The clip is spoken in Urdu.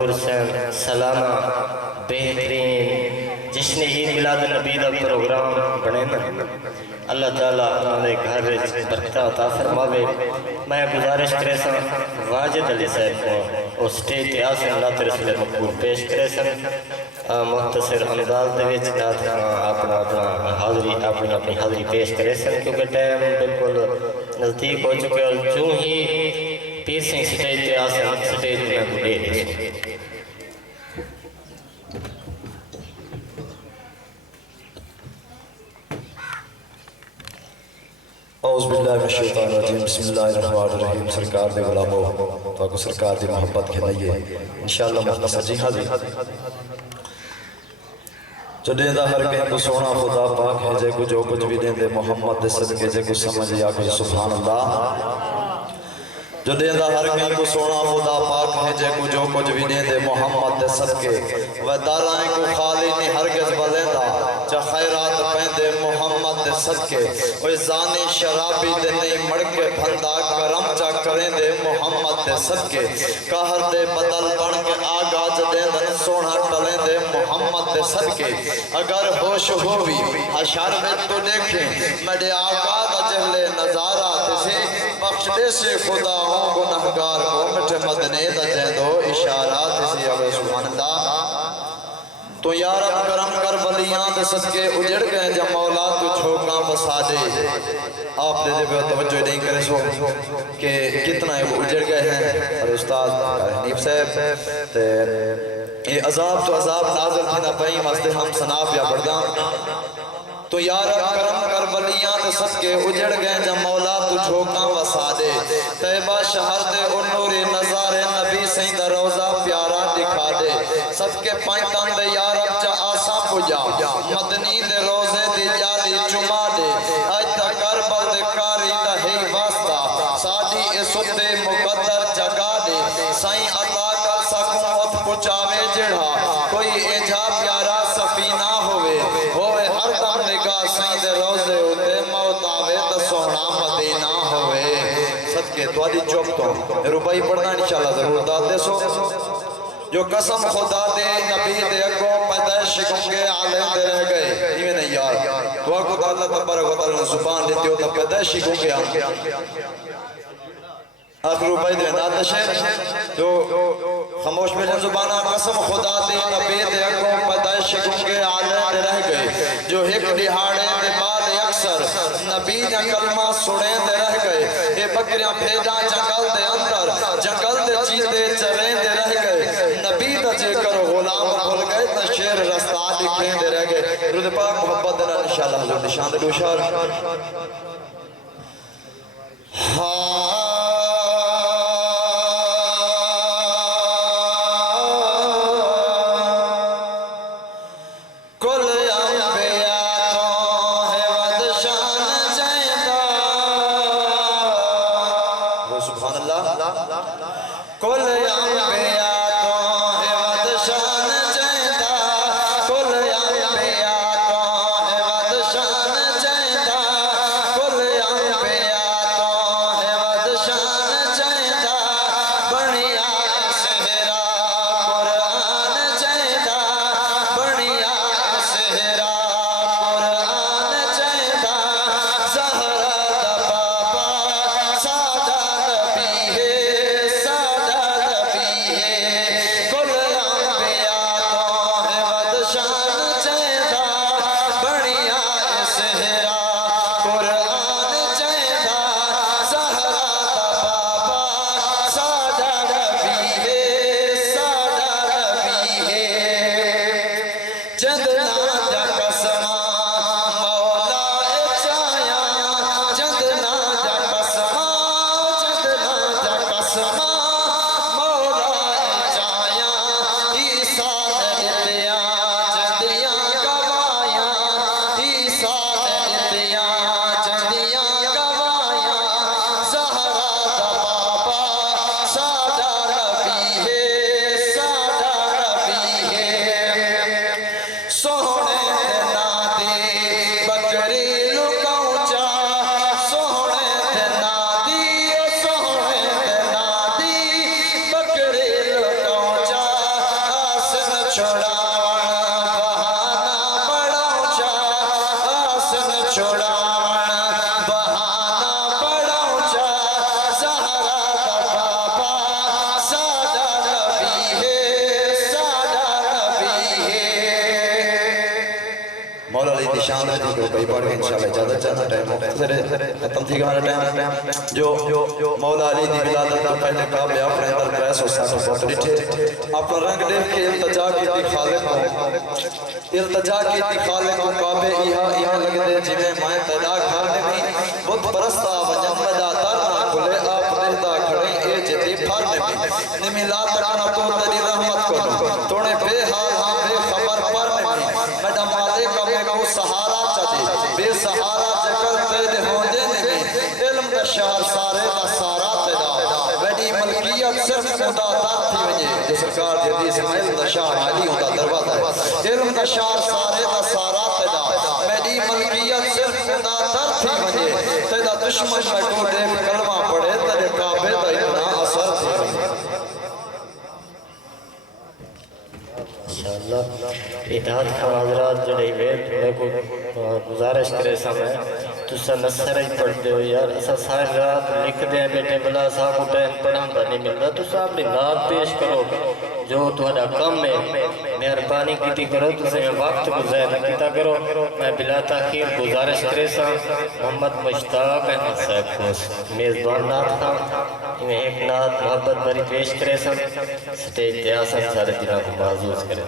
حسین سالانہ بہترین جشن عید میلاد النبی دا پروگرام بنے نا اللہ تعالیٰ ہمارے گھر برکتہ عطا فرماوے۔ میں گزارش کرے سا واجد علی صاحب کو اس سٹیج تے آسن نعت رسول مقبول پیش کرے سا مختصر انداز دے وچ نعت اپنی حاضری پیش کرے سا کیونکہ ٹائم بالکل نزدیک ہو چکے اور چوں ہی پیسیں سٹیج تے آسن سٹیج میں کو دے دے سا۔ اعوذ باللہ من الشیطان الرجیم بسم اللہ الرحمن الرحیم۔ سرکار دے غلاموں تو سرکار دی محبت کے لئے انشاءاللہ مختصر جی حاضر جو دیندہ ہر کہیں کو سونا خدا پاک ہے جے کو جو کچھ بھی دیندے محمد دے صدقے جے کو سمجھ یا کچھ سبحان اللہ۔ جو دیندہ ہر کہیں کو سونا خدا پاک ہے جے کو جو کچھ بھی دیندے محمد دے صدقے وہ دارائیں کو خالی نہیں ہرگز بلیندہ چا خیرات پہندے محمد دے صدقے وہ زانی شرابی دے نہیں مڑ کے بھندہ کرم چا کریں دے محمد دے صدقے کہر دے بدل بڑھ کے آگاز دے دن سونا ٹلیں دے محمد دے صدقے اگر ہوش ہوئی حشر میں تو دیکھیں میرے آقا دا جہل نظارہ تسی بخش دے سے خدا ہوں گناہگار کو مٹھے مدنے دا جہدو اشارات تسی اگر سبحان اللہ تو یا رب کرم کر ولیاں دے صدقے اجڑ گئے جا مولا تو چھوکاں بسا دے۔ آپ دے پہ توجہ نہیں کرے سو کہ کتنا ہے وہ اجڑ گئے ہیں اور استاد حنیف صاحب یہ عذاب تو عذاب نازل تھی نہ پہیم ہستے ہم سناف یا بردام تو یا رب کرم کر ولیاں دے صدقے اجڑ گئے جا مولا تو چھوکاں بسا دے طیبہ شہر دے انور نظار نبی سیندہ روزہ پیارا دکھا دے صدقے پائنٹان دے یا رب چا آسا پجا مدنی دے روزے دی جالی چما دے آئیتا کربل دے کاری دا ہی واسطہ ساڑی اسد مقدر جگا دے سائیں عطا کر سکوں وقت پچاوے جڑھا کوئی ایجا پیارا سفینہ ہوئے ہر دم نگاہ سائیں دے روزے ہوتے موت آوے تا سونا مدینہ ہوئے صدقے تو آدھی چوب تو روپائی پڑھنا انشاءاللہ ضرور داد دے سو جو قسم خدا دے نبی دے اگو پیدائش گنگے عالم دے رہ گئے یہ نہیں یار تو اگو دا اللہ تبارک و تعالیٰ زبان لیتے ہو تا پیدائش گنگے آخر روپائی دے نادشے جو خاموش بیجن زبانہ قسم خدا دے نبی دے اگو پیدائش گنگے عالم دے رہ گئے جو ایک دہاڑے دے بعد اکثر نبی نے کلمہ سنے دے رہ گئے یہ بکریاں بھیجا جنگل دے اندر جنگل دے چیتے چریں دے رہ گئے نبی دا جے کرو غلام بھول گئے تا شیر رستہ لکھیں دے رہ گئے رود پاک محبت دینا انشاءاللہ حضور نشان دے دوشار چھڑاوان بہانا بڑا اونچا آسن چھڑاوان بہانا بڑا اونچا زہرا دا بابا سادہ نبی ہے سادہ نبی ہے مولا علی دی شان ہے جو کئی بار انشاءاللہ اجازت چاہتا ٹائم مختصر ہے ختم تھی گا ٹائم جو مولا علی دی ولادت تو پہلے کعبے اپنے اندر 360 فٹ ڈٹھے اپنا رنگ دیکھ کے التجا کی تھی خالق کو کعبے یہاں لگ دے جویں میں تدا کھانے میں بت پرستا وجہ مدہ ترنا کھلے آپ دہدہ کھڑیں اے جتی پھرنے میں نمی لا تکنا تو تری رحمت کو توڑے بے حال ہاں بے خبر پرنے میں میڈا مالے کا میں کو سہارا چاہتے بے سہارا جکر تیدے ہوں جینے میں علم دا شہر سارے دا سارا تیدا ویڈی ملکیت صرف خدا دار تھی ونجے جو سرکار دی حدیث میں علم دا شہر علی ہوتا دروازہ ہے علم دا شہر سارے دا سارا تیدا ویڈی ملکیت صرف خدا دار تھی ونجے تیدا دشمن میں کو دیکھ کلمہ پڑے تیدے کعبے دا اتنا اثر تھی ونجے انشاءاللہ اتحاد کا حضرات جڑے ویٹ میں کو گزارش کرے سامنے تسا نصر ہی پڑھتے ہو یار اسا ساری رات لکھ دیں بیٹے بلا صاحب کو ٹائم پڑھاندہ نہیں ملتا تسا اپنی نات پیش کرو جو تہاڈا کم ہے مہربانی کیتی کرو تسے میں وقت کو ضائع نہ کیتا کرو میں بلا تاخیر گزارش کرے سا محمد مشتاق احمد صاحب کو میزبان نات تھا میں ایک نات محبت بری پیش کرے سا سٹیج تے آسان سارے دنوں کو معزوز کرے